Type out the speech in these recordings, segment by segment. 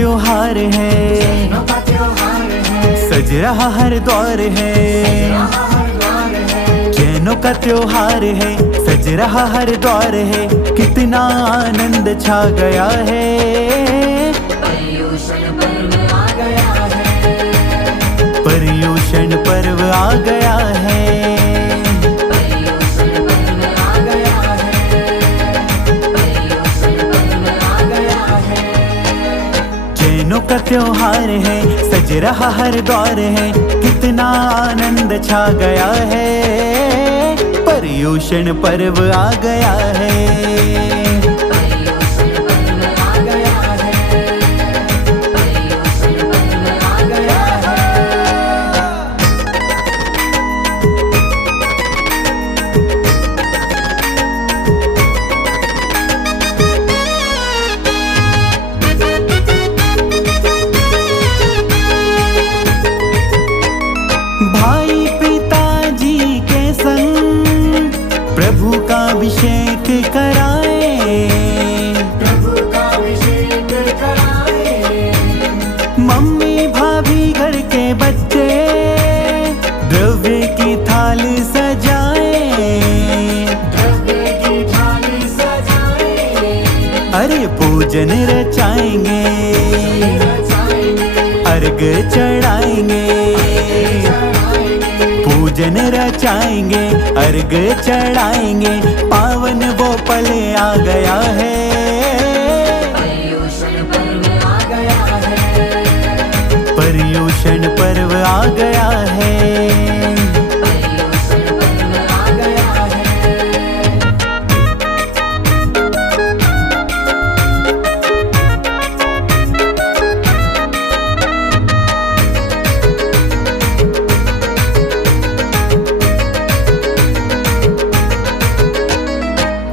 त्योहार है, सज रहा हर द्वार है। जैनों का त्योहार है, सज रहा हर द्वार है। कितना आनंद छा गया है, पर्युषण पर्व आ गया है। जैनों का त्योहार है, सज रहा हर द्वार है। कितना आनंद छा गया है, पर्युषण पर्व आ गया है। भाई पिताजी के संग प्रभु का अभिषेक कराए, मम्मी भाभी घर के बच्चे द्रव्य की थाल सजाए। अरे पूजन रचाएंगे, अर्घ चढ़ाएंगे। पूजन रचाएंगे, अर्घ चढ़ाएंगे। पावन वो पल आ गया है, पर्युषण पर्व आ गया है।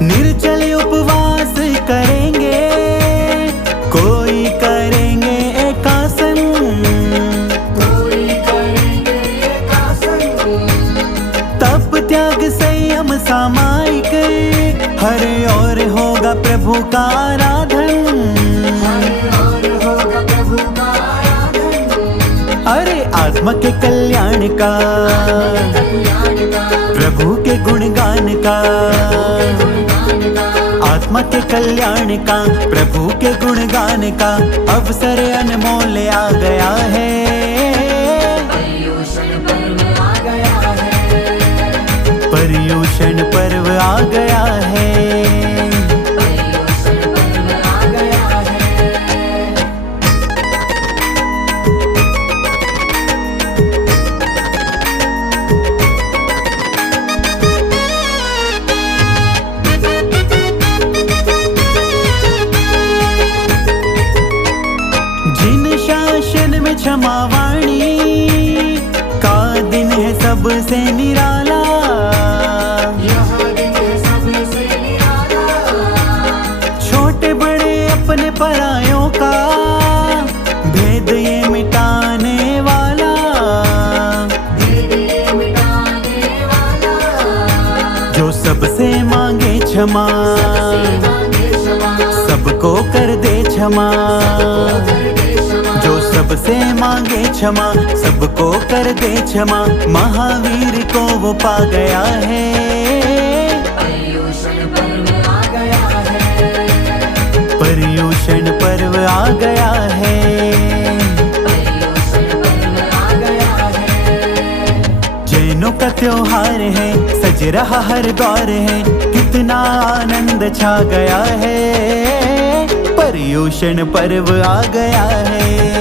निर्जल उपवास करेंगे, कोई करेंगे एकासन। तप त्याग संयम सामायिक, हर ओर होगा प्रभु का आराधन। अरे आत्मा के कल्याण का, प्रभु के गुणगान का। आत्मा के कल्याण का, प्रभु के गुणगान का अवसर अनमोल आ गया है, पर्युषण पर्व आ गया है। जिन शासन में क्षमावाणी का दिन है सबसे निराला। छोटे बड़े अपने परायों का भेद ये मिटाने वाला। जो सबसे मांगे क्षमा, सबको कर दे क्षमा। जो सबसे मांगे क्षमा, सबको कर दे क्षमा। महावीर को वो पा गया है, पर्युषण पर्व आ गया है। जैनों का त्योहार है, सज रहा हर द्वार है। कितना आनंद छा गया है, पर्युषण पर्व आ गया है।